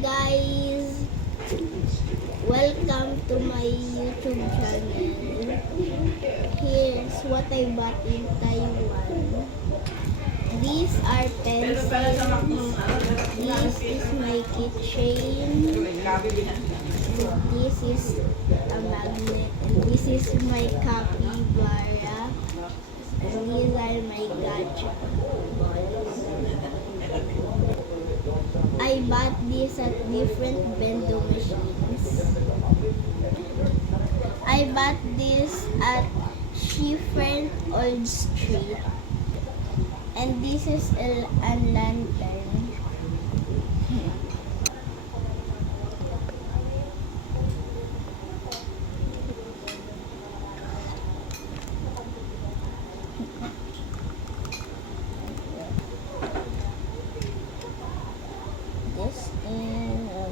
guys! Welcome to my YouTube channel. Here's what I bought in Taiwan. These are pencils. This is my keychain. This is a magnet. And this is my capybara. And these are my gacha balls. I bought this at different vending machines. I bought this at Schiffer Old Street. And this is a lantern. This is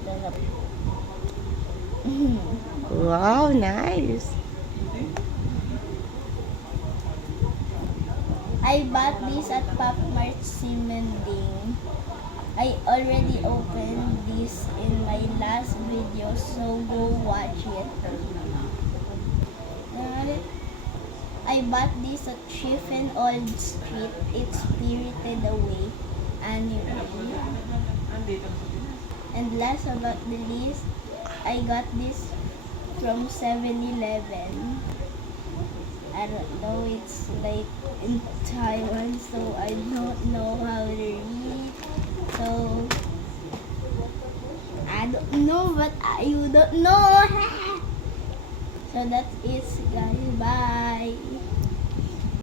Wow, nice. I bought this at Pop Mart Simending. I already opened this in my last video, so go watch it. I bought this at Chiffen Old Street. It's Spirited Away anime. And last but the least, I got this from 7-Eleven. I don't know, it's like in Taiwan, so I don't know how to read. So I don't know, but you don't know. So that is, guys. Bye.